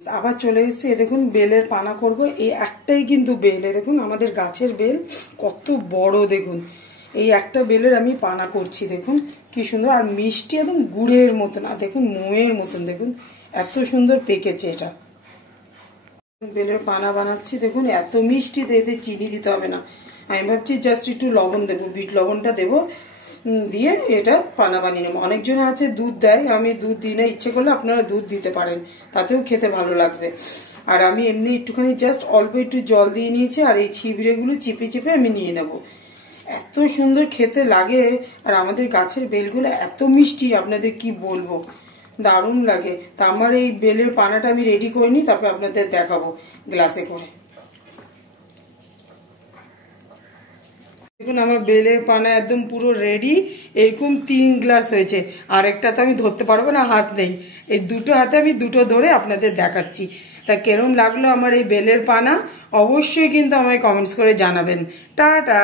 আবার চলে এসেছি, দেখুন বেলের পানা করব। এই একটাই কিন্তু বেল, দেখুন আমাদের গাছের বেল কত বড়, দেখুন এই একটা বেলের আমি পানা করছি, দেখুন কি সুন্দর আর মিষ্টি, একদম গুড়ের মতন, আর দেখুন মোয়ের মতন, দেখুন এত সুন্দর পেকেছে এটা। বেলের পানা বানাচ্ছি, দেখুন এত মিষ্টি, এতে চিনি দিতে হবে না। আমি ভাবছি জাস্ট একটু লবণ দেবো, বিট লবণটা দেবো, দিয়ে এটা পানা বানিয়ে নেবো। অনেকজন আছে দুধ দেয়, আমি দুধ দিই না, ইচ্ছে করলে আপনারা দুধ দিতে পারেন, তাতেও খেতে ভালো লাগবে। আর আমি এমনি একটুখানি জাস্ট অল্প একটু জল দিয়ে নিয়েছি, আর এই ছিবড়েগুলো চিপে চিপে আমি নিয়ে নেব। এত সুন্দর খেতে লাগে, আর আমাদের গাছের বেলগুলো এত মিষ্টি, আপনাদের কি বলবো, দারুণ লাগে। তা আমার এই বেলের পানাটা আমি রেডি করে নিই, তারপর আপনাদের দেখাবো গ্লাসে করে। দেখুন আমার বেলের পানা একদম পুরো রেডি, এরকম 3 গ্লাস হয়েছে। আরেকটা তো আমি ধরতে পারবো না, হাত নেই, এই দুটো হাতে আমি দুটো ধরে আপনাদের দেখাচ্ছি। তা কেরম লাগলো আমার এই বেলের পানা, অবশ্যই কিন্তু আমায় কমেন্টস করে জানাবেন। টাটা।